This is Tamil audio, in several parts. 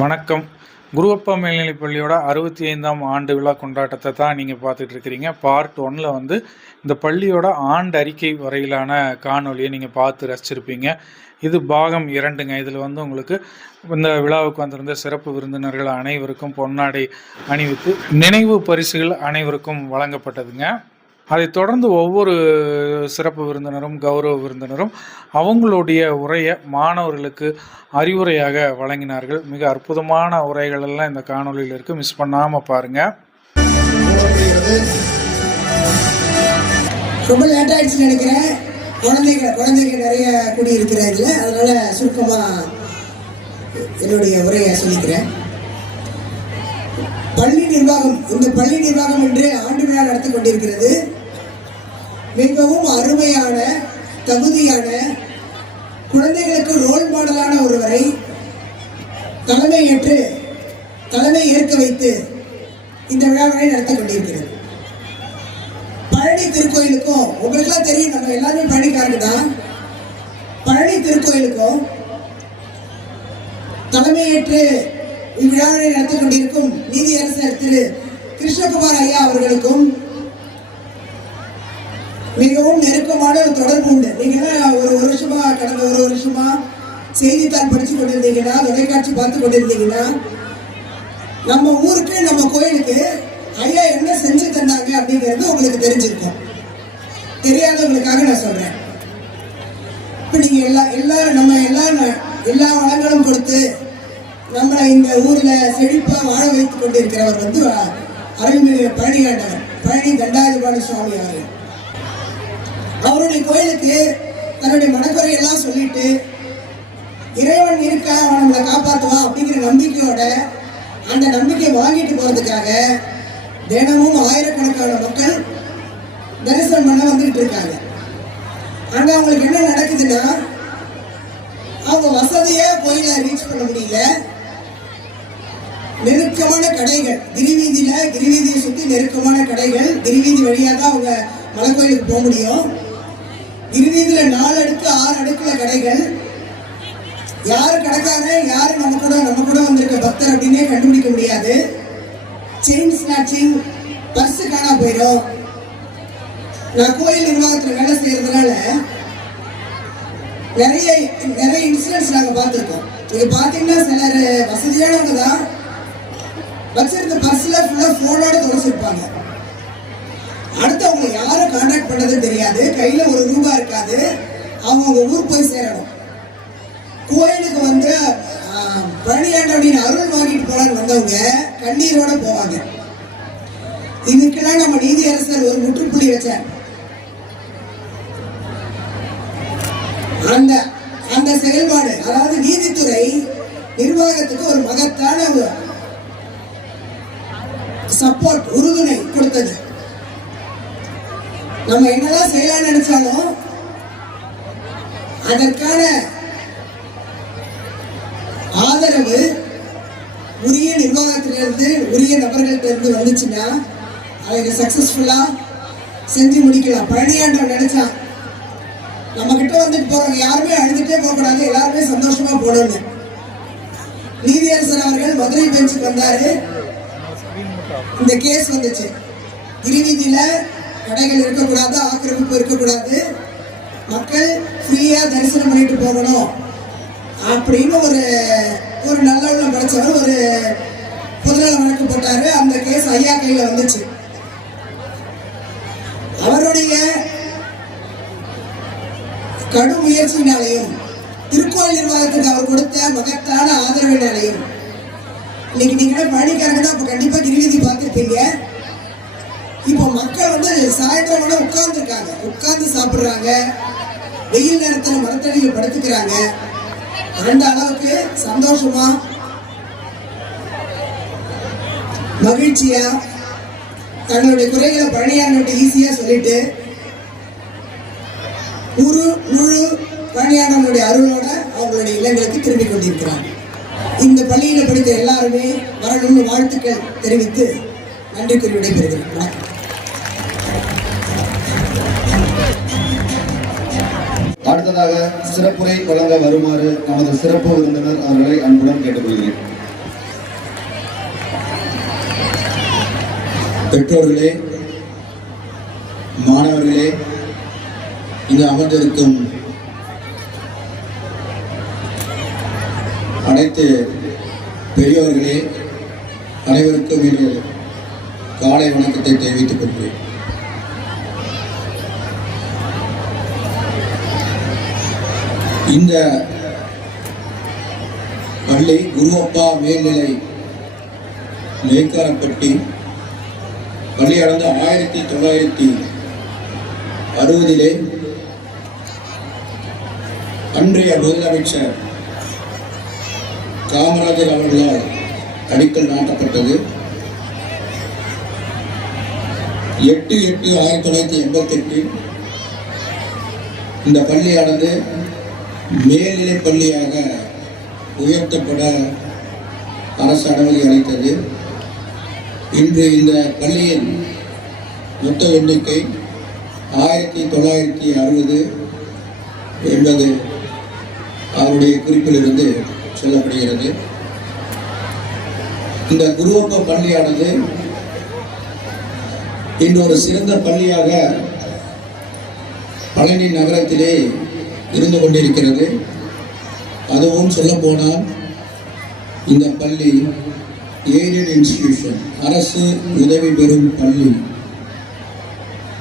வணக்கம். குருவப்பா மேல்நிலைப் பள்ளியோட 65ஆம் ஆண்டு விழா கொண்டாட்டத்தை தான் நீங்கள் பார்த்துட்டு இருக்கிறீங்க. பார்ட் 1ல் வந்து இந்த பள்ளியோட ஆண்டு அறிக்கை வரையிலான காணொலியை நீங்கள் பார்த்து ரசிச்சிருப்பீங்க. இது பாகம் 2ங்க. இதில் வந்து உங்களுக்கு இந்த விழாவுக்கு வந்திருந்த சிறப்பு விருந்தினர்கள் அனைவருக்கும் பொன்னாடை அணிவித்து நினைவு பரிசுகள் அனைவருக்கும் வழங்கப்பட்டதுங்க. அதைத் தொடர்ந்து ஒவ்வொரு சிறப்பு விருந்தினரும் கௌரவ விருந்தினரும் அவங்களுடைய உரையை மாணவர்களுக்கு அறிவுரையாக வழங்கினார்கள். மிக அற்புதமான உரைகள் எல்லாம் இந்த காணொலியில் இருக்கு, மிஸ் பண்ணாம பாருங்க. ரொம்ப லேட் ஆயிடுச்சு நினைக்கிறேன். குழந்தைங்க நிறைய கூடியிருக்கிற இதில், அதனால சுருக்கமாக என்னுடைய உரையை சொல்லிக்கிறேன். பள்ளி நிர்வாகம், இந்த பள்ளி நிர்வாகம் என்று ஆண்டு விழா நடத்தி கொண்டிருக்கிறது. மிகவும் அருமையான, தகுதியான, குழந்தைகளுக்கு ரோல் மாடலான ஒருவரை தலைமை ஏற்க வைத்து இந்த விழாவை நடத்தி கொண்டிருக்கிறது. பழனி திருக்கோயிலுக்கும், உங்களுக்கெல்லாம் தெரியும், நம்ம எல்லாருமே பழனிக்காரங்க தான். பழனி திருக்கோயிலுக்கும் தலைமையேற்று இவ்விழாவை நடத்தி கொண்டிருக்கும் நீதியரசர் திரு கிருஷ்ணகுமார் ஐயா அவர்களுக்கும் மிகவும் நெருக்கமான ஒரு தொடர்பு உண்டு. நீங்களாம் கடந்த ஒரு வருஷமா செய்தித்தாள் படிச்சு கொண்டிருந்தீங்கன்னா, தொலைக்காட்சி பார்த்து கொண்டிருந்தீங்கன்னா, நம்ம ஊருக்கு, நம்ம கோயிலுக்கு ஐயா என்ன செஞ்சு தந்தாங்க அப்படிங்கிறது உங்களுக்கு தெரிஞ்சிருக்கும். தெரியாதவங்களுக்காக நான் சொல்றேன். இப்ப நீங்க எல்லா வளங்களும் கொடுத்து நம்மளை இந்த ஊர்ல செழிப்பா வாழ வைத்துக் கொண்டிருக்கிறவர் வந்து அருள்மிகு பழனியாண்டவர், பழனி தண்டாதிபாணி சுவாமி அவர்கள். அவருடைய கோயிலுக்கு தன்னுடைய மனக்குறையெல்லாம் சொல்லிட்டு இறைவன் இருக்கா, அவன் நம்மளை காப்பாற்றுவான் அப்படிங்கிற நம்பிக்கையோட, அந்த நம்பிக்கையை வாங்கிட்டு போறதுக்காக தினமும் ஆயிரக்கணக்கான மக்கள் தரிசனம் பண்ண வந்துட்டு இருக்காங்க. ஆனா அவங்களுக்கு என்ன நடக்குதுன்னா, அவங்க வசதியா கோயிலை ரீச் பண்ண முடியல. நெருக்கமான கடைகள், கிரிவீதியை சுற்றி நெருக்கமான கடைகள், கிரிவீதி வழியாக தான் அவங்க மலைக்கோயிலுக்கு போக முடியும். கிரிவீதியில 4 அடுக்கு 6 அடுக்குல கடைகள். யாரு கடைக்காரங்க, யாரு நம்ம கூட வந்திருக்க பக்தர் அப்படின்னே கண்டுபிடிக்க முடியாது. செயின் ஸ்நாச்சிங், பர்ஸ் காணா போயிடும். நான் கோயில் நிர்வாகத்துல வேலை செய்யறதுனால நிறைய இன்சிடென்ட்ஸ் நாங்க பார்த்துருக்கோம். நீங்க பாத்தீங்கன்னா, சிலர் வசதியானவங்க தான் வச்சிருந்த பர்ஸ்ல ஃபுல்லா போனோட தொலைச்சிருப்பாங்க. அடுத்தவங்க யாரும் கான்டாக்ட் பண்ணதுன்னு தெரியாது. கையில ₹1 இருக்காது. அவங்க ஊர் போய் சேரணும். கோயிலுக்கு வந்து பழனியாண்டவனின் அருள் வாங்கிட்டு போலான்னு வந்தவங்க கண்ணீரோட போவாங்க. இதுக்கெல்லாம் நம்ம நீதியரசர் ஒரு முற்றுப்புள்ளி வச்சார். அந்த செயல்பாடு, அதாவது நீதித்துறை நிர்வாகத்துக்கு ஒரு மகத்தான சப்போர்ட், உறுதுணை கொடுத்தது. நம்ம என்னதான் செய்யலாம்னு நினைச்சாலும் அதற்கான ஆதரவு உரிய நிர்வாகத்திலிருந்து, உரிய நபர்கள்ட்ட இருந்து வந்துச்சுன்னா அதை சக்சஸ்ஃபுல்லா செஞ்சு முடிக்கலாம். பழனியாண்டவன் நினைச்சான், நம்ம கிட்ட வந்துட்டு போறவங்க யாருமே அழுதுட்டே போகக்கூடாது, எல்லாருமே சந்தோஷமா போடணும். நீதியரசர் அவர்கள் மதுரை பெஞ்சுக்கு வந்தாரு. இந்த கேஸ் வந்துச்சு. கிரிவீதியில கடைகள் இருக்கக்கூடாது, ஆக்கிரமிப்பு இருக்கக்கூடாது, மக்கள் ஃப்ரீயா தரிசனம் பண்ணிட்டு போகணும் அப்படின்னு ஒரு நல்ல உள்ளம் படைச்சவர் ஒரு பொதுநல வழக்கு போட்டாரு. அந்த கேஸ் ஐயா கையில வந்துச்சு. அவருடைய கடும் முயற்சியினாலையும் திருக்கோயில் நிர்வாகத்துக்கு அவர் கொடுத்த மகத்தான ஆதரவினாலையும் இன்னைக்கு நீங்க பழனிக்காரங்க தான் இப்ப கண்டிப்பா கிரிவீதி பார்த்துருப்பீங்க. இப்போ மக்கள் வந்து சாயந்தரம் உட்கார்ந்து சாப்பிடுறாங்க, வெயில் நேரத்தில் மரத்தடியில் படுத்துக்கிறாங்க. அந்த அளவுக்கு சந்தோஷமா, மகிழ்ச்சியா தங்களுடைய குறைகளை பழனியாண்டவர்கிட்ட ஈஸியா சொல்லிட்டு முழு பழனியாண்டவனுடைய அருளோட அவங்களுடைய இல்லங்களுக்கு திரும்பி கொண்டிருக்கிறாங்க. இந்த பள்ளியில படித்த எல்லாருமே வரணும்னு வாழ்த்துக்கள் தெரிவித்து நன்றி கூறி விடைபெறுகிறேன். வணக்கம். அடுத்ததாக சிறப்புரை வழங்க வருமாறு நமது சிறப்பு விருந்தினர் அவர்களை அன்புடன் கேட்டுக்கொள்கிறேன். பெற்றோர்களே, மாணவர்களே, இங்கு அமர்ந்திருக்கும் அனைத்து பெரியவர்களே, அனைவருக்கும் இன்று காலை வணக்கத்தை தெரிவித்துக் கொள்கிறேன். இந்த பள்ளி குருவப்பா மேல்நிலை நெய்க்காரப்பட்டி பள்ளியானது 1960 அன்றைய முதலமைச்சர் காமராஜர் அவர்களால் அடிக்கல் நாட்டப்பட்டது. 8/8/1988 இந்த பள்ளியானது மேல்நிலை பள்ளியாக உயர்த்தப்பட அரசு அனுமதி அளித்தது. இன்று இந்த பள்ளியின் மொத்த எண்ணிக்கை 1960 என்பது அவருடைய குறிப்பிலிருந்து சொல்லப்படுகிறது. இந்த குருவப்ப பள்ளியானது இன்று ஒரு சிறந்த பள்ளியாக பழனி நகரத்திலே இருந்து கொண்டிருக்கிறது. அதுவும் சொல்ல போனால் இந்த பள்ளி எய்டட் இன்ஸ்டிடியூஷன், அரசு உதவி பெறும் பள்ளி.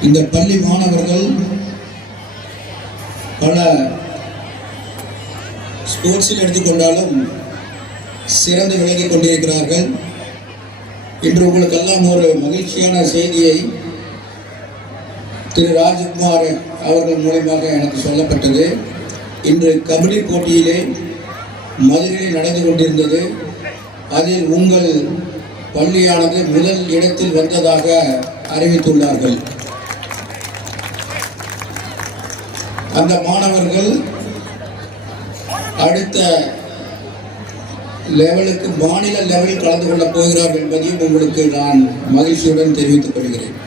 இந்த பள்ளி மாணவர்கள் பல ஸ்போர்ட்ஸில் எடுத்துக்கொண்டாலும் சிறந்து விளங்கிக் கொண்டிருக்கிறார்கள். இன்று உங்களுக்கெல்லாம் ஒரு மகிழ்ச்சியான செய்தியை திரு ராஜ்குமார் அவர்கள் மூலமாக எனக்கு சொல்லப்பட்டது. இன்று கபடி போட்டியிலே மதுரையில் நடந்து கொண்டிருந்தது. அதில் உங்கள் பள்ளியானது முதல் இடத்தில் வந்ததாக அறிவித்துள்ளார்கள். அந்த மாணவர்கள் அடுத்த லெவலுக்கு மாநில லெவலில் கலந்து கொள்ளப் போகிறார்கள் என்பதையும் உங்களுக்கு நான் மகிழ்ச்சியுடன் தெரிவித்துக் கொள்கிறேன்.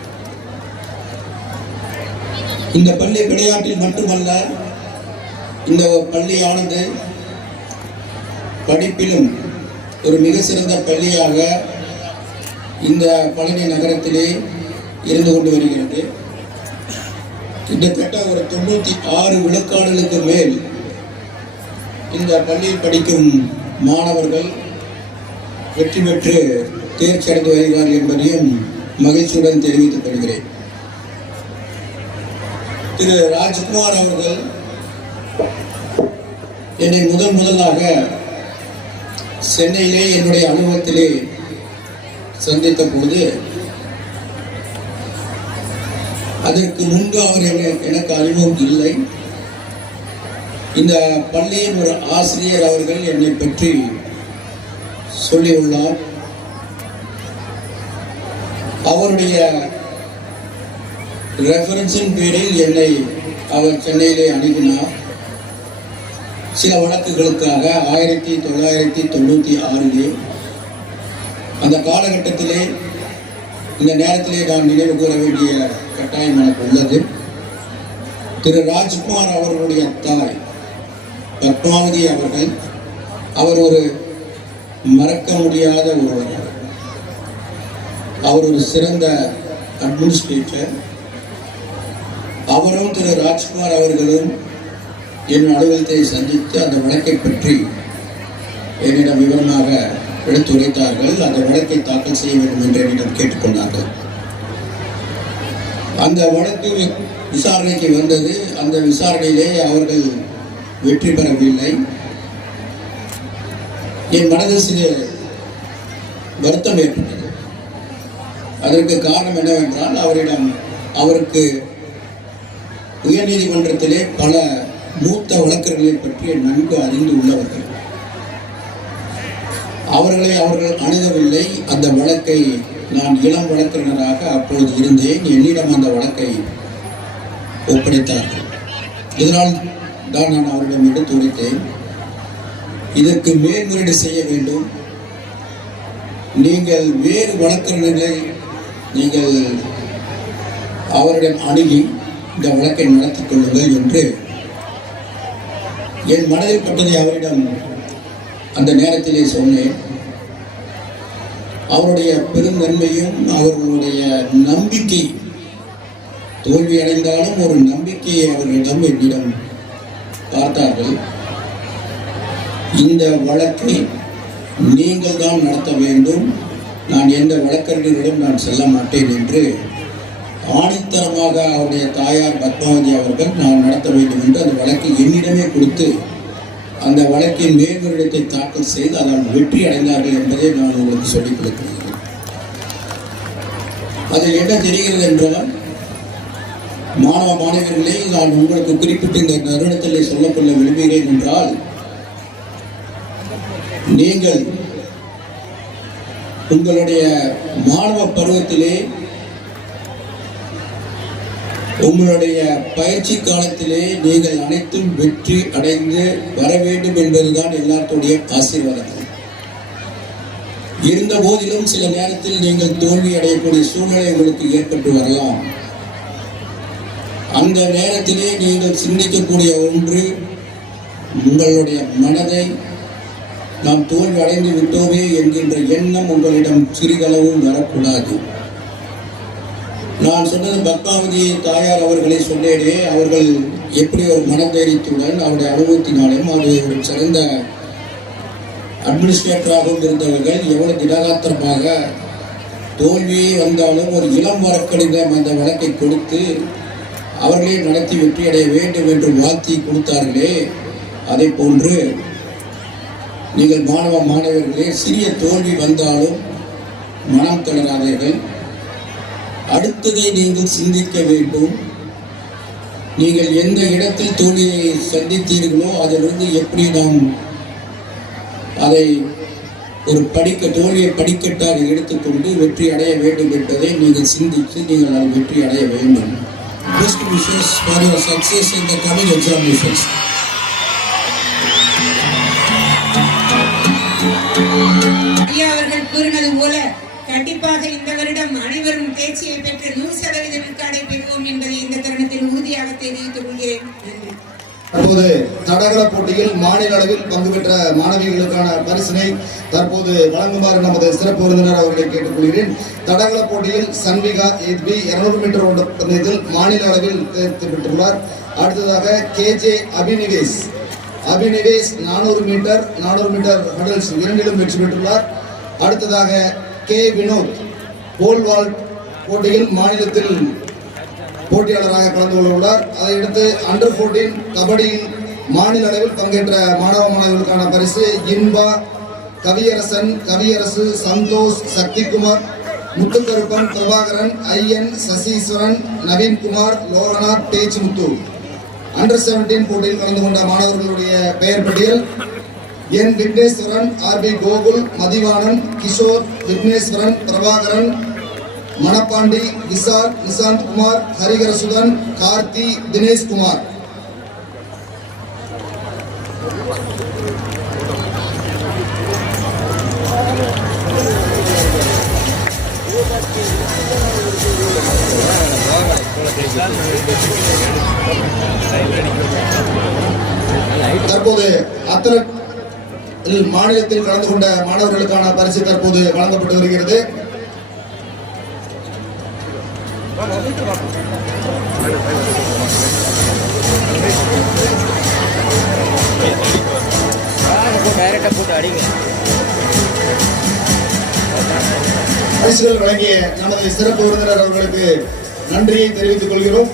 இந்த பள்ளி விளையாட்டில் மட்டுமல்ல, இந்த பள்ளியானது படிப்பிலும் ஒரு மிக சிறந்த பள்ளியாக இந்த பழனி நகரத்திலே இருந்து கொண்டு வருகிறது. கிட்டத்தட்ட ஒரு 96 விழுக்காடுகளுக்கு மேல் இந்த பள்ளியில் படிக்கும் மாணவர்கள் வெற்றி பெற்று தேர்ச்சி அடைந்து வருகிறார்கள் என்பதையும் மகிழ்ச்சியுடன் தெரிவித்துக் கொள்கிறேன். திரு ராஜ்குமார் அவர்கள் என்னை முதலாக சென்னையிலே என்னுடைய அலுவலகத்திலே சந்தித்த போது, அதற்கு முன்பு அவர் எனக்கு அறிமுகம் இல்லை. இந்த பள்ளியின் ஒரு ஆசிரியர் அவர்கள் என்னை பற்றி சொல்லியுள்ளார். அவருடைய ரெஃபரன்ஸின் பேரில் என்னை அவர் சென்னையிலே அணுகினார். சில வழக்குகளுக்காக 1996 அந்த காலகட்டத்திலே, இந்த நேரத்திலே நான் நினைவு கூற வேண்டிய கட்டாயம் எனக்கு உள்ளது. திரு ராஜ்குமார் அவர்களுடைய தாய் பத்மாவதி அவர்கள், அவர் ஒரு மறக்க முடியாத ஒருவர். அவர் ஒரு சிறந்த அட்மினிஸ்ட்ரேட்டர். அவரும் திரு ராஜ்குமார் அவர்களும் என் அலுவலகத்தை சந்தித்து அந்த வழக்கை பற்றி என்னிடம் விவரமாக எடுத்துரைத்தார்கள். அந்த வழக்கை தாக்கல் செய்ய வேண்டும் என்று என்னிடம் கேட்டுக்கொண்டார்கள். அந்த வழக்கு விசாரணைக்கு வந்தது. அந்த விசாரணையிலே அவர்கள் வெற்றி பெறவில்லை. என் மனதில் சில வருத்தம் ஏற்பட்டது. அதற்கு காரணம் என்னவென்றால், அவருக்கு உயர்நீதிமன்றத்திலே பல மூத்த வழக்கறிஞர்களை பற்றி நன்கு அறிந்து உள்ளவர்கள். அவர்கள் அணுகவில்லை. அந்த வழக்கை நான் இளம் வழக்கறிஞராக அப்பொழுது இருந்தேன். என்னிடம் அந்த வழக்கை ஒப்படைத்தார்கள். இதனால் தான் நான் அவரிடம் எடுத்துரைத்தேன், இதற்கு மேல்முறையீடு செய்ய வேண்டும். நீங்கள் வேறு வழக்கறிஞர்களை நீங்கள் அவரிடம் அணுகி இந்த வழக்கை நடத்திக் கொள்ளுங்கள் என்று என் மனதில் பட்டதை அவரிடம் அந்த நேரத்திலே சொன்னேன். அவருடைய பெருந்தன்மையும் அவர்களுடைய நம்பிக்கை, தோல்வி அடைந்தாலும் ஒரு நம்பிக்கையை அவர்களிடம் என்னிடம் பார்த்தார்கள். இந்த வழக்கை நீங்கள் தான் நடத்த வேண்டும், நான் எந்த வழக்கறிஞரிடம் நான் செல்ல மாட்டேன் என்று ஆணித்தரமாக அவருடைய தாயார் பத்மாவதி அவர்கள் நான் நடத்த வேண்டும் என்று அந்த வழக்கை என்னிடமே கொடுத்து அந்த வழக்கின் மேல்முறையீட்டை தாக்கல் செய்து அதனால் வெற்றி அடைந்தார்கள் என்பதை நான் உங்களுக்கு சொல்லிக் கொடுக்கிறேன். அதில் என்ன தெரிகிறது என்றால், மாணவ மாணவர்களே, நான் உங்களுக்கு குறிப்பிட்ட இந்த தருணத்தில் சொல்லக்கொள்ள விரும்புகிறேன் என்றால், நீங்கள் உங்களுடைய மாணவ பருவத்திலே உங்களுடைய பயிற்சி காலத்திலே நீங்கள் அனைத்தும் வெற்றி அடைந்து வர வேண்டும் என்பதுதான் எல்லாத்துடைய ஆசீர்வாதங்கள். இருந்த போதிலும் சில நேரத்தில் நீங்கள் தோல்வி அடையக்கூடிய சூழ்நிலை உங்களுக்கு ஏற்பட்டு வரலாம். அந்த நேரத்திலே நீங்கள் சிந்திக்கக்கூடிய ஒன்று, உங்களுடைய மனதை நாம் தோல்வி அடைந்து விட்டோமே என்கின்ற எண்ணம் உங்களிடம் சிறிதளவும் வரக்கூடாது. நான் சொன்னது பத்மாவதி தாயார் அவர்களை சொன்னேனே, அவர்கள் எப்படி ஒரு மனதைரியத்துடன் அவருடைய அனுபவத்தினாலும் அது ஒரு சிறந்த அட்மினிஸ்ட்ரேட்டராகவும் இருந்தவர்கள் எவ்வளவு திடகாத்திரமாக தோல்வியே வந்தாலும் ஒரு இளம் வழக்கறிஞர் அந்த வழக்கை கொடுத்து அவர்களே நடத்தி வெற்றியடைய வேண்டும் என்று வாழ்த்தி கொடுத்தார்களே, அதை போன்று நீங்கள் மாணவ மாணவர்களே சிறிய தோல்வி வந்தாலும் மனம் தளராதீர்கள். அடுத்ததை நீங்கள் சிந்திக்க வேண்டும். நீங்கள் எந்த இடத்தில் தோல்வியை சந்தித்தீர்களோ அதிலிருந்து எப்படி நாம் அதை ஒரு தோல்வியை படிக்கட்டாக எடுத்துக்கொண்டு வெற்றி அடைய வேண்டும் என்பதை நீங்கள் சிந்தித்து நீங்கள் அதை வெற்றி அடைய வேண்டும். Best wishes for your success in the coming examinations. ஐயா அவர்கள் கூறினது போல கண்டிப்பாக இந்த வருடம் அனைவரும் தேர்ச்சியை பெற்று 100% விழுக்காடை பெறுவோம் என்பதை இந்த தருணத்தில் உறுதியாக தெரிவித்துக் கொள்கிறேன். நன்றி. தற்போது தடகள போட்டியில் மாநில அளவில் பங்கு பெற்ற மாணவிகளுக்கான பரிசினை தற்போது வழங்குமாறு நமது சிறப்பு விருந்தினர் அவர்களை கேட்டுக்கொள்கிறேன். தடகள போட்டியில் சன்விகா 200 மீட்டர் ஓட்டப்பந்தயத்தில் மாநில அளவில் தேர்ச்சி பெற்றுள்ளார். அடுத்ததாக கேஜே அபினிவேஷ் 400 மீட்டர் ஹடல்ஸ் இரண்டிலும் வெற்றி பெற்றுள்ளார். அடுத்ததாக கே வினோத் போல் வால்ட் போட்டியில் மாநிலத்தில் போட்டியாளராக கலந்து கொண்டுள்ளார். அதையடுத்து அண்டர் 14 கபடியில் மாநில அளவில் பங்கேற்ற மாணவ மாணவர்களுக்கான பரிசு இன்பா, கவியரசு, சந்தோஷ், சக்திகுமார், முத்துக்கருப்பன், பிரபாகரன், ஐயன், சசீஸ்வரன், நவீன்குமார், லோகநாத், பேச்சுமுத்து. அண்டர் 17 போட்டியில் கலந்து கொண்ட மாணவர்களுடைய பெயர் பட்டியல்: என் விக்னேஸ்வரன், ஆர்பி கோகுல், மதிவாணன், கிஷோர், விக்னேஸ்வரன், பிரபாகரன், மணப்பாண்டி, விசால், நிசாந்த் குமார், ஹரிகரசுதன், கார்த்தி, தினேஷ் குமார். தற்போது அத்லட் மாநிலத்தில் கலந்து கொண்ட மாணவர்களுக்கான பரிசு தற்போது வழங்கப்பட்டு வருகிறது. பரிசுகள் வழங்கிய நமது சிறப்பு விருந்தினர் அவர்களுக்கு நன்றியை தெரிவித்துக் கொள்கிறோம்.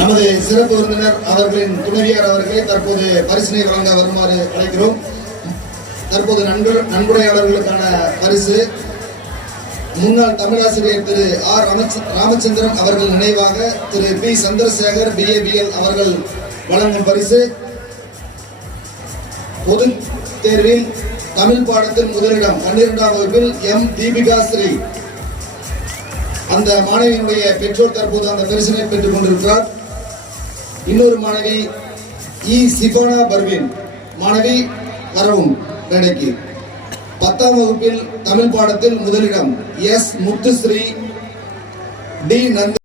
நமது சிறப்பு விருந்தினர் அவர்களின் துணைவியார் அவர்களை தற்போது பரிசினை வழங்க வருமாறு அழைக்கிறோம். தற்போது நன்கொடையாளர்களுக்கான பரிசு முன்னாள் தமிழாசிரியர் திரு ஆர் ராமச்சந்திரன் அவர்கள் நினைவாக திரு பி சந்திரசேகர் BABL அவர்கள் வழங்கும் பரிசு. பொது தேர்வில் தமிழ் பாடத்தில் முதலிடம் 12ஆம் வகுப்பில் எம் தீபிகா ஸ்ரீ, அந்த மாணவியினுடைய பெற்றோர் தற்போது அந்த பரிசினை பெற்றுக் கொண்டிருக்கிறார். இன்னொரு மாணவி சிஃபானா பர்வீன் மாணவி வரவும் மேடைக்கு. 10ஆம் வகுப்பில் தமிழ் பாடத்தில் முதலிடம் எஸ் முத்துஸ்ரீ, டி நந்தி.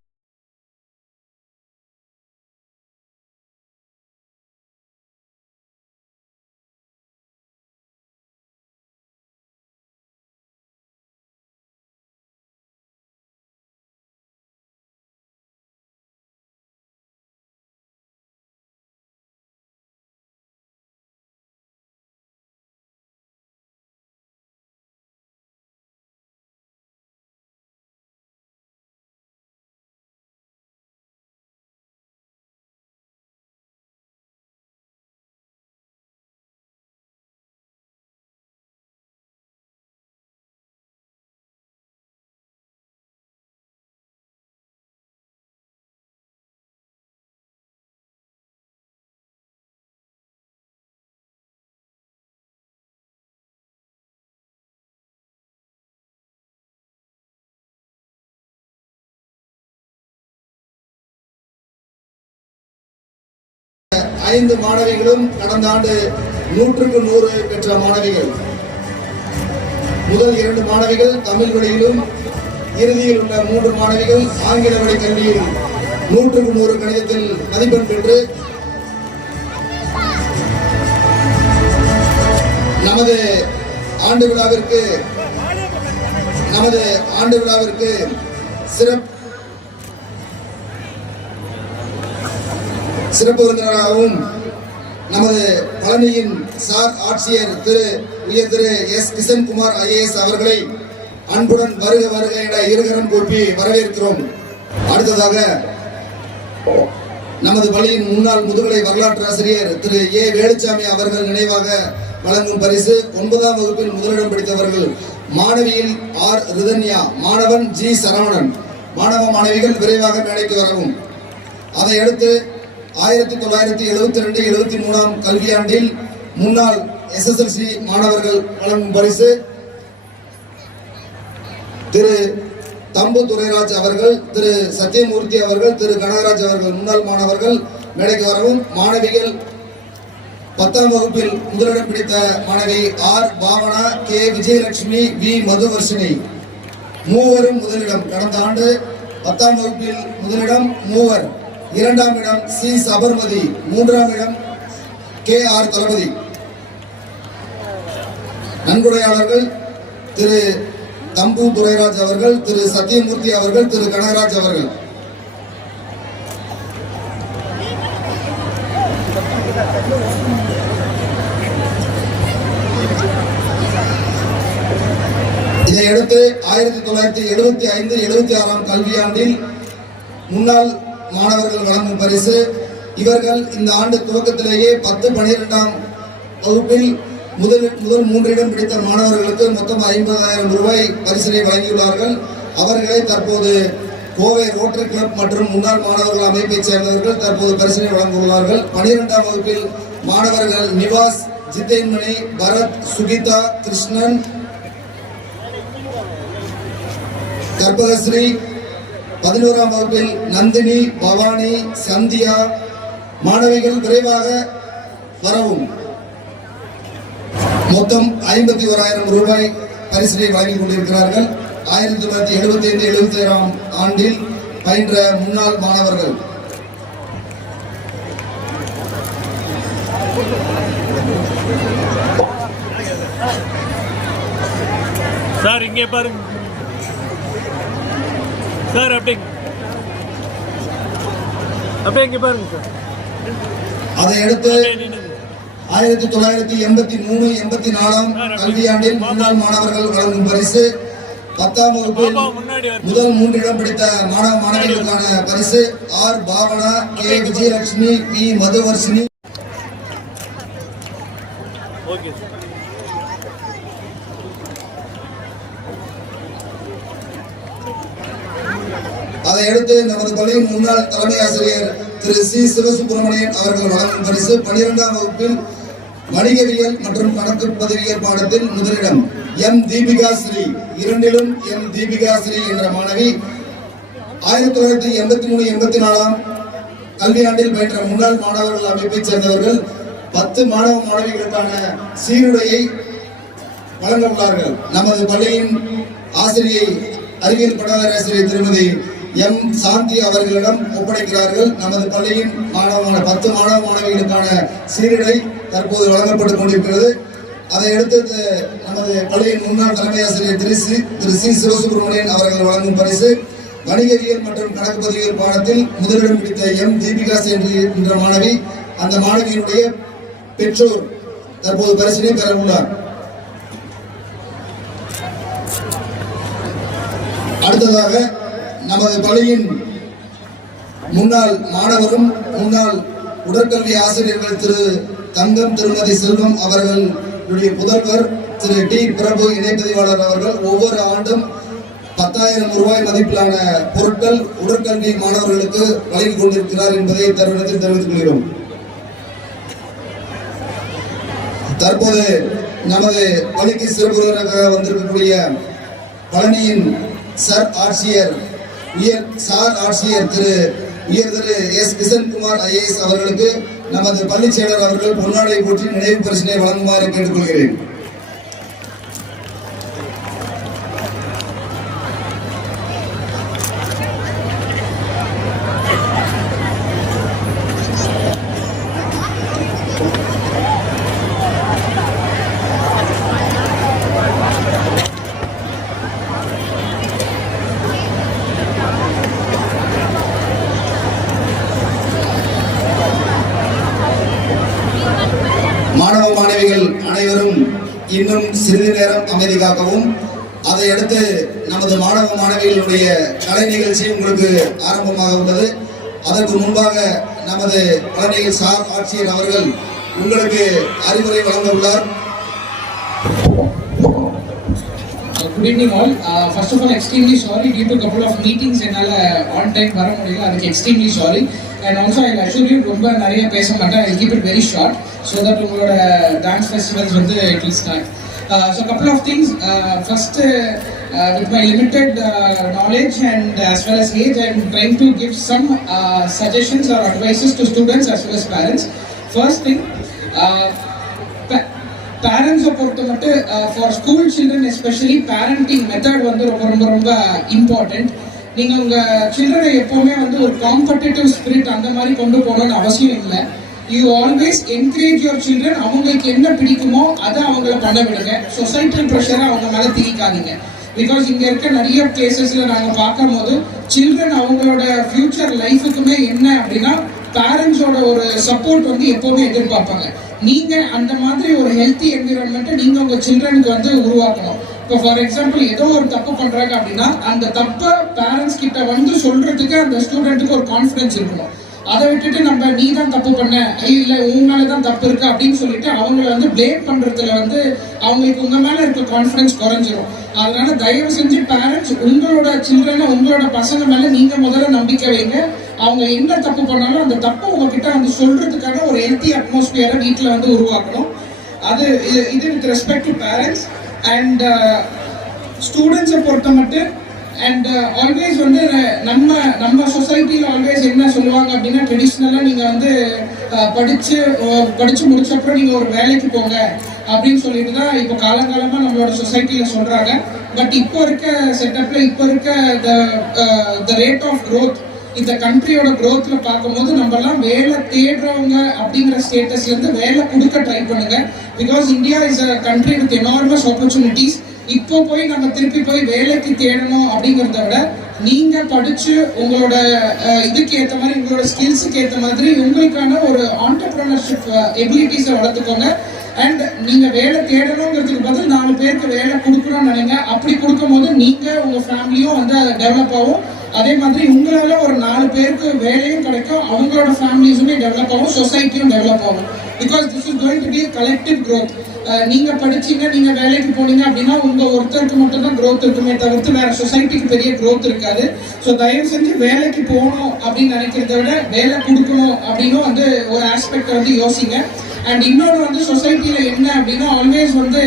5 மாணவிகளும் கடந்த ஆண்டு 100க்கு 100 பெற்ற மாணவிகள். முதல் 2 மாணவிகள் தமிழ் வழியிலும், இறுதியில் உள்ள 3 மாணவிகள் ஆங்கில வழி கல்வியில் 100க்கு 100 கணிதத்தில் மதிப்பெண் பெற்று நமது ஆண்டு விழாவிற்கு சிறப்பு விருந்தினராகவும் நமது பழனியின் சார் ஆட்சியர் திரு எஸ் கிஷன்குமார் IAS அவர்களை அன்புடன் வருக வருக என இருகரம் கூப்பி வரவேற்கிறோம். அடுத்ததாக நமது பள்ளியின் முன்னாள் முதுகலை வரலாற்று ஆசிரியர் திரு ஏ வேலுச்சாமி அவர்கள் நினைவாக வழங்கும் பரிசு 9ஆம் வகுப்பில் முதலிடம் பிடித்தவர்கள் மாணவியில் ஆர் ரிதன்யா, மாணவன் ஜி சரவணன். மாணவ மாணவிகள் விரைவாக மேடைக்கு வரவும். அதையடுத்து 1972-73 கல்வியாண்டில் முன்னாள் SSLC மாணவர்கள் வழங்கும் பரிசு திரு தம்பு துரைராஜ் அவர்கள், திரு சத்யமூர்த்தி அவர்கள், திரு கனகராஜ் அவர்கள் முன்னாள் மாணவர்கள் மேடைக்கு வரவும். மாணவிகள் 10ஆம் வகுப்பில் முதலிடம் பிடித்த மாணவி R Bhavana, K Vijayalakshmi, V Madhuvarshini மூவரும் முதலிடம். கடந்த ஆண்டு 10ஆம் வகுப்பில் முதலிடம் மூவர். 2ஆம் இடம் சி சபர்மதி, 3ஆம் இடம் கே ஆர் தளபதி. நன்கொடையாளர்கள் திரு தம்பு துரைராஜ் அவர்கள், திரு சத்யமூர்த்தி அவர்கள், திரு கனகராஜ் அவர்கள். இதையடுத்து 1975-76 கல்வியாண்டில் முன்னாள் மாணவர்கள் வழங்கும் பரிசு. இவர்கள் இந்த ஆண்டு துவக்கத்திலேயே 10-12ஆம் வகுப்பில் முதல் 3 இடம் பிடித்த மாணவர்களுக்கு மொத்தம் 50,000 ரூபாய் பரிசினை வழங்கியுள்ளார்கள். அவர்களை தற்போது கோவை ரோட்டரி கிளப் மற்றும் முன்னாள் மாணவர்கள் அமைப்பைச் சேர்ந்தவர்கள் தற்போது பரிசினை வழங்கியுள்ளார்கள். 12ஆம் வகுப்பில் மாணவர்கள் நிவாஸ், ஜித்தேன்மணி, பரத், சுகிதா, கிருஷ்ணன், கற்பகஸ்ரீ. 11ஆம் வகுப்பில் நந்தினி, பவானி, சந்தியா. மாணவிகள் விரைவாக வரவும். மொத்தம் 51,000 ரூபாய் பரிசினை வழங்கிக் கொண்டிருக்கிறார்கள். 1975-76 ஆண்டில் பயின்ற முன்னாள் மாணவர்கள். சார் இங்கே பாருங்க சார், அப்படியே இங்கே பாருங்க சார். அதையடுத்து 1983-84 கல்வியாண்டில் முன்னாள் மாணவர்கள் வழங்கும் பரிசு. 10ஆம் வகுப்பில் முதல் 3 இடம் பிடித்த மாணவ மாணவிகளுக்கான பரிசு R Bhavana, K Vijayalakshmi, V Madhuvarshini. Okay sir. அதையடுத்து நமது பள்ளியின் முன்னாள் தலைமை ஆசிரியர் திரு சி சிவசுப்பிரமணியன் அவர்கள் வழங்கும் பரிசு. 12ஆம் வகுப்பில் வணிகவியல் மற்றும் கணக்கு பதிவியல் பாடத்தில் முதலிடம் எம் தீபிகா ஸ்ரீ, 2லும் எம் தீபிகா ஸ்ரீ என்ற மாணவி. 1983-84 கல்வியாண்டில் பயின்ற முன்னாள் மாணவர்கள் அமைப்பைச் சேர்ந்தவர்கள் 10 மாணவ மாணவிகளுக்கான சீருடையை வழங்க உள்ளார்கள். நமது பள்ளியின் ஆசிரியை அறிவியல் பட்டதாரி ஆசிரியர் திருமதி எம் சாந்தி அவர்களிடம் ஒப்படைக்கிறார்கள். நமது பள்ளியின் 10 மாணவ மாணவிகளுக்கான சீருடை தற்போது வழங்கப்பட்டுக் கொண்டிருக்கிறது. அதையடுத்து நமது பள்ளியின் முன்னாள் தலைமை ஆசிரியர் திரு சி சிவசுப்பிரமணியன் அவர்கள் வழங்கும் பரிசு வணிகவியல் மற்றும் கணக்கு பதிவியல் பாடத்தில் முதலிடம் பிடித்த எம் தீபிகா என்ற மாணவி. அந்த மாணவியினுடைய பெற்றோர் தற்போது பரிசினை பெற உள்ளார். அடுத்ததாக நமது பள்ளியின் முன்னாள் மாணவரும் முன்னாள் உடற்கல்வி ஆசிரியர்கள் திரு தங்கம், திருமதி செல்வம் அவர்களுடைய புதல்வர் திரு டி பிரபு இணைப்பதிவாளர் அவர்கள் ஒவ்வொரு ஆண்டும் 10,000 ரூபாய் மதிப்பிலான பொருட்கள் உடற்கல்வி மாணவர்களுக்கு வழங்கிக் கொண்டிருக்கிறார் என்பதை தருணத்தில் தெரிவித்துக் கொள்கிறோம். தற்போது நமது பள்ளிக்கு சிறப்பு விருந்தினராக வந்திருக்கக்கூடிய பழனியின் சார் ஆட்சியர் திரு உயர் திரு எஸ் கிஷன்குமார் IAS அவர்களுக்கு நமது பள்ளிச் செயலர் அவர்கள் பொன்னாடை போற்றி நினைவு பரிசினை வழங்குமாறு கேட்டுக்கொள்கிறேன். மாணவ மாணவிகள் அனைவரும் இன்னும் சிறிது நேரம் அமைதி காக்கவும். அதையடுத்து நமது மாணவ மாணவிகளுடைய கலை நிகழ்ச்சி உங்களுக்கு ஆரம்பமாக உள்ளது. அதற்கு முன்பாக நமது கலைஞர் சார் ஆட்சியர் அவர்கள் உங்களுக்கு அறிவுரை வழங்க உள்ளார். Good evening all. First of all, extremely sorry due to a couple of meetings என்னால on time வர முடியல. அதுக்கு extremely sorry. And also I'll assure you ரொம்ப நிறைய பேச மாட்டேன். I'll keep it very short so that உங்களோட dance festivals வந்து it will start. So a couple of things. First, with my limited knowledge and as well as age, I'm trying to give some suggestions or advices to students as well as parents. First thing, பேரண்ட்ஸை பொறுத்த மட்டும் for school children especially parenting method வந்து ரொம்ப ரொம்ப ரொம்ப இம்பார்ட்டண்ட். நீங்கள் உங்கள் சில்ட்ரனை எப்போவுமே வந்து ஒரு காம்படிட்டிவ் ஸ்பிரிட் அந்த மாதிரி கொண்டு போகணும்னு அவசியம் இல்லை. You always encourage your children. அவங்களுக்கு என்ன பிடிக்குமோ அதை அவங்கள பண்ண விடுங்க. சொசைட்டல் ப்ரெஷரை அவங்க மேலே திணிக்காதீங்க. பிகாஸ் இங்கே இருக்க நிறைய கேசஸில் நாங்கள் பார்க்கும் போது சில்ட்ரன் அவங்களோட ஃபியூச்சர் லைஃபுக்குமே என்ன அப்படின்னா பேரண்ட்ஸோட ஒரு சப்போர்ட் வந்து எப்போவுமே எதிர்பார்ப்பாங்க. நீங்கள் அந்த மாதிரி ஒரு ஹெல்த்தி என்விரான்மெண்ட்டை நீங்கள் உங்கள் சில்ட்ரனுக்கு வந்து உருவாக்கணும். இப்போ ஃபார் எக்ஸாம்பிள் ஏதோ ஒரு தப்பு பண்ணுறாங்க அப்படின்னா அந்த தப்பை பேரண்ட்ஸ் கிட்ட வந்து சொல்கிறதுக்கு அந்த ஸ்டூடெண்ட்டுக்கு ஒரு கான்ஃபிடன்ஸ் இருக்கணும். அதை விட்டுட்டு நம்ம நீ தான் தப்பு பண்ண, இல்லை உங்க மேலே தான் தப்பு இருக்கு அப்படின்னு சொல்லிட்டு அவங்கள வந்து பிளேம் பண்ணுறதுல வந்து அவங்களுக்கு உங்கள் மேலே இருக்க கான்ஃபிடன்ஸ் குறைஞ்சிரும். அதனால தயவு செஞ்சு பேரண்ட்ஸ் உங்களோட சில்ட்ரனை உங்களோட பசங்க மேலே நீங்கள் முதல்ல நம்பிக்கை வைங்க. அவங்க என்ன தப்பு பண்ணாலும் அந்த தப்பை உங்ககிட்ட வந்து சொல்றதுக்கான ஒரு ஹெல்த்தி அட்மாஸ்பியரை வீட்டில் வந்து உருவாக்கணும். அது இது with respect to parents and ஸ்டூடெண்ட்ஸை பொறுத்த மட்டும். அண்ட் ஆல்வேஸ் வந்து நம்ம சொசைட்டியில் ஆல்வேஸ் என்ன சொல்லுவாங்க அப்படின்னா ட்ரெடிஷ்னலாக நீங்கள் வந்து படித்து முடிச்சப்பறம் நீங்கள் ஒரு வேலைக்கு போங்க அப்படின்னு சொல்லிட்டு தான் இப்போ காலங்காலமாக நம்மளோட சொசைட்டியில் சொல்கிறாங்க. பட் இப்போ இருக்க செட்டப்பில் இப்போ இருக்க த ரேட் ஆஃப் க்ரோத் இந்த கண்ட்ரியோட க்ரோத்ல பார்க்கும்போது நம்மலாம் வேலை தேடுறவங்க அப்படிங்கிற ஸ்டேட்டஸ்லேருந்து வேலை கொடுக்க ட்ரை பண்ணுங்க. Because India is a country with enormous opportunities. இப்போ போய் நம்ம திருப்பி போய் வேலைக்கு தேடணும் அப்படிங்கிறத விட நீங்கள் படித்து உங்களோட இதுக்கு ஏற்ற மாதிரி உங்களோட ஸ்கில்ஸுக்கு ஏற்ற மாதிரி உங்களுக்கான ஒரு ஆண்டர்ப்ரனர்ஷிப் எபிலிட்டிஸை வளர்த்துக்கோங்க. அண்ட் நீங்கள் வேலை தேடணுங்கிறதுக்கு பதில் 4 பேருக்கு வேலை கொடுக்கணும்னு நினைங்க. அப்படி கொடுக்கும்போது நீங்கள் உங்கள் ஃபேமிலியும் வந்து டெவலப் ஆகும். அதே மாதிரி உங்களால் ஒரு 4 பேருக்கு வேலையும் கிடைக்கும், அவங்களோட ஃபேமிலிஸுமே டெவலப் ஆகும், சொசைட்டியும் டெவலப் ஆகும். Because this is going to be collective growth. நீங்கள் படிச்சீங்க, நீங்கள் வேலைக்கு போனீங்க அப்படின்னா உங்கள் ஒருத்தருக்கு மட்டும்தான் க்ரோத் இருக்குமே தவிர்த்து வேற சொசைட்டிக்கு பெரிய க்ரோத் இருக்காது. ஸோ தயவு செஞ்சு வேலைக்கு போகணும் அப்படின்னு நினைக்கிறத விட வேலை கொடுக்கணும் அப்படின்னு வந்து ஒரு ஆஸ்பெக்டை வந்து யோசிங்க. அண்ட் இன்னொன்று வந்து சொசைட்டியில் என்ன அப்படின்னா ஆல்வேஸ் வந்து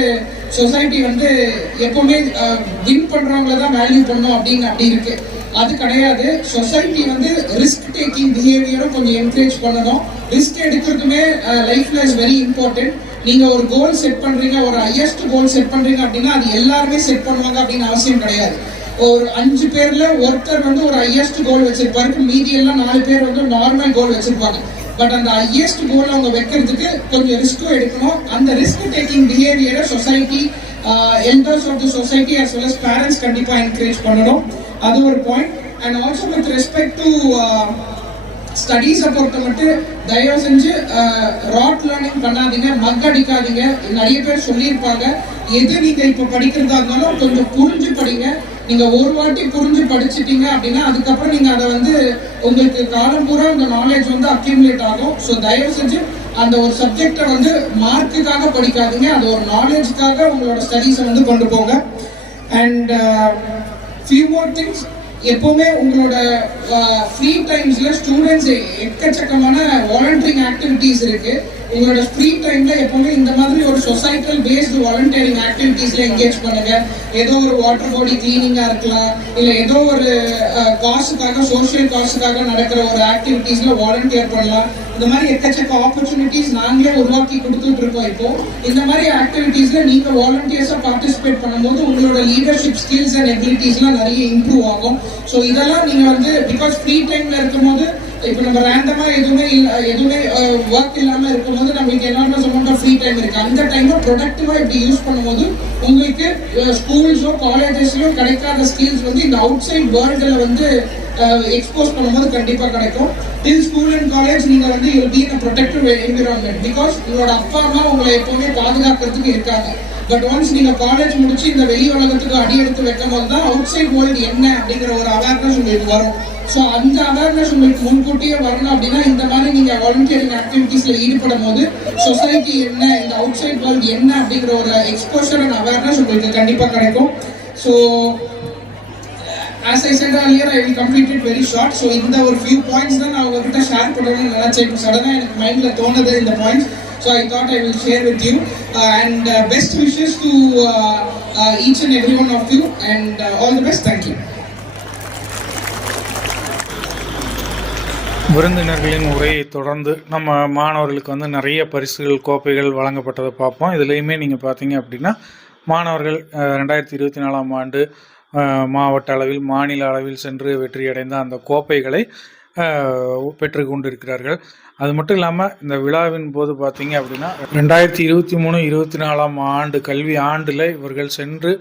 சொசைட்டி வந்து எப்போவுமே வின் பண்ணுறவங்கள தான் வேல்யூ பண்ணும் அப்படின்னு அப்படி இருக்கு. அது கிடையாது. சொசைட்டி வந்து ரிஸ்க் டேக்கிங் பிஹேவியரும் கொஞ்சம் என்கரேஜ் பண்ணணும். ரிஸ்க் எடுக்கிறதுமே லைஃப்ல இஸ் வெரி இம்பார்ட்டன்ட். நீங்க ஒரு கோல் செட் பண்றீங்க, ஒரு ஹையஸ்ட் கோல் செட் பண்றீங்க அப்படின்னா அது எல்லாருமே செட் பண்ணுவாங்க அப்படின்னு அவசியம் கிடையாது. ஒரு 5 பேர்ல ஒருத்தர் வந்து ஒரு ஹையஸ்ட் கோல் வச்சிருப்பாரு, மீதி எல்லாம் 4 பேர் வந்து நார்மல் கோல் வச்சிருப்பாங்க. பட் அந்த ஹையஸ்ட் கோல் அவங்க வைக்கிறதுக்கு கொஞ்சம் ரிஸ்க்கும் எடுக்கணும். அந்த ரிஸ்க் டேக்கிங் பிஹேவியரை society elders of the society as well as parents கண்டிப்பாக என்கரேஜ் பண்ணணும். அது ஒரு point. And also with respect to ஸ்டடீஸை பொறுத்த மட்டும் தயவு செஞ்சு ராட் லேர்னிங் பண்ணாதீங்க, மக் அடிக்காதீங்க. நிறைய பேர் சொல்லியிருப்பாங்க எது நீங்கள் இப்போ படிக்கிறதா இருந்தாலும் கொஞ்சம் புரிஞ்சு படிங்க. நீங்கள் ஒரு வாட்டி புரிஞ்சு படிச்சிட்டீங்க அப்படின்னா அதுக்கப்புறம் நீங்கள் அதை வந்து உங்களுக்கு காலம் பூரா அந்த நாலேஜ் வந்து அக்யூமுலேட் ஆகும். ஸோ தயவு செஞ்சு அந்த ஒரு சப்ஜெக்டை வந்து மார்க்குக்காக படிக்காதீங்க, அது ஒரு நாலேஜுக்காக உங்களோட ஸ்டடீஸை வந்து கொண்டு போங்க. அண்ட் ஃபியூ மோர் திங்ஸ், எப்போவுமே உங்களோட ஃப்ரீ டைம்ஸில் ஸ்டூடெண்ட்ஸ் எக்கச்சக்கமான வாலண்டியரிங் ஆக்டிவிட்டீஸ் இருக்குது. உங்களோட ஃப்ரீ டைம்ல எப்பவுமே இந்த மாதிரி ஒரு சொசைட்டல் பேஸ்டு வாலண்டியரிங் ஆக்டிவிட்டீஸ்ல என்கேஜ் பண்ணுங்க. ஏதோ ஒரு வாட்டர் பாடி கிளீனிங்கா இருக்கலாம், இல்ல ஏதோ ஒரு காசுக்காக சோஷியல் காசுக்காக நடக்கிற ஒரு ஆக்டிவிட்டீஸ்ல வாலண்டியர் பண்ணலாம். இந்த மாதிரி எக்கச்சக்க ஆப்பர்ச்சுனிட்டிஸ் நாங்களே உருவாக்கி கொடுத்துட்டு இருக்கோம். இப்போ இந்த மாதிரி ஆக்டிவிட்டீஸ்ல நீங்க வாலண்டியர்ஸா பார்ட்டிசிபேட் பண்ணும்போது உங்களோட லீடர்ஷிப் ஸ்கில்ஸ் அண்ட் எபிலிட்டிஸ்லாம் நிறைய இம்ப்ரூவ் ஆகும். ஸோ இதெல்லாம் நீங்க வந்து பிகாஸ் ஃப்ரீ டைம்ல இருக்கும்போது இப்போ நம்ம ரேண்டமா எதுவுமே ஒர்க் இல்லாம இருக்கும்போது நம்மளுக்கு enormous amount of free time இருக்கு. அந்த டைமை ப்ரொடக்டிவா இப்படி யூஸ் பண்ணும்போது உங்களுக்கு ஸ்கூல்ஸோ காலேஜஸ்லயோ கிடைக்காத ஸ்கில்ஸ் வந்து இந்த அவுட் சைட் வேர்ல்டில் வந்து எக்ஸ்போஸ் பண்ணும்போது கண்டிப்பா கிடைக்கும். டில் ஸ்கூல் அண்ட் காலேஜ் நீங்க வந்து you be in protective environment because உங்களோட அப்பா அம்மா உங்களை எப்பவுமே பாதுகாக்கிறதுக்கு இருக்காங்க. பட் ஒன்ஸ் நீங்க காலேஜ் முடிச்சு இந்த வெளி உலகத்துக்கு அடி எடுத்து வைக்கும் போது தான் அவுட் சைட் வேர்ல்டு என்ன அப்படிங்கிற ஒரு அவேர்னஸ் உங்களுக்கு வரும். ஸோ அந்த அவேர்னஸ் உங்களுக்கு முன்கூட்டியே வரணும் அப்படின்னா இந்த மாதிரி நீங்க வாலண்டியரிங் ஆக்டிவிட்டீஸ்ல ஈடுபடும் போது சொசைட்டி என்ன, இந்த அவுட் சைட் வேர்ல்டு என்ன அப்படிங்கிற ஒரு எக்ஸ்போஷர் அண்ட் அவேர்னஸ் உங்களுக்கு கண்டிப்பா கிடைக்கும். So as I said earlier, I will complete it very short. So இந்த ஒரு few points தான் நான் உங்ககிட்ட ஷேர் பண்ணணும்னு நினைச்சேன். இப்போ சடனா எனக்கு மைண்ட்ல தோணுது இந்த points. So I thought I will share with you and best wishes to each and every one of you and all the best. Thank you. விருந்தினர்களின் உரையை தொடர்ந்து நம்ம மாணவர்களுக்கு வந்து நிறைய பரிசுகள் கோப்பைகள் வழங்கப்பட்டதை பார்ப்போம். இதுலேயுமே நீங்கள் பார்த்தீங்க அப்படின்னா மாணவர்கள் 2024ஆம் ஆண்டு மாவட்ட அளவில் மாநில அளவில் சென்று வெற்றியடைந்த அந்த கோப்பைகளை பெற்று கொண்டிருக்கிறார்கள். அது மட்டும் இல்லாமல் இந்த விழாவின் போது பார்த்தீங்க அப்படின்னா 2023-24ஆம் ஆண்டு கல்வி ஆண்டில் இவர்கள் சென்று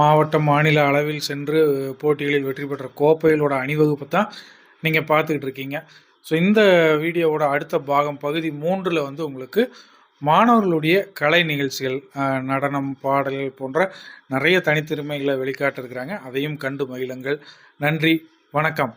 மாவட்ட மாநில அளவில் சென்று போட்டிகளில் வெற்றி பெற்ற கோப்பைகளோட அணிவகுப்பு தான் நீங்கள் பார்த்துக்கிட்டு இருக்கீங்க. ஸோ இந்த வீடியோவோட அடுத்த பாகம் பகுதி 3ல் வந்து உங்களுக்கு மாணவர்களுடைய கலை நிகழ்ச்சிகள், நடனம், பாடல்கள் போன்ற நிறைய தனித்திறமைகளை வெளிக்காட்டிருக்கிறாங்க. அதையும் கண்டு மகிழுங்கள். நன்றி, வணக்கம்.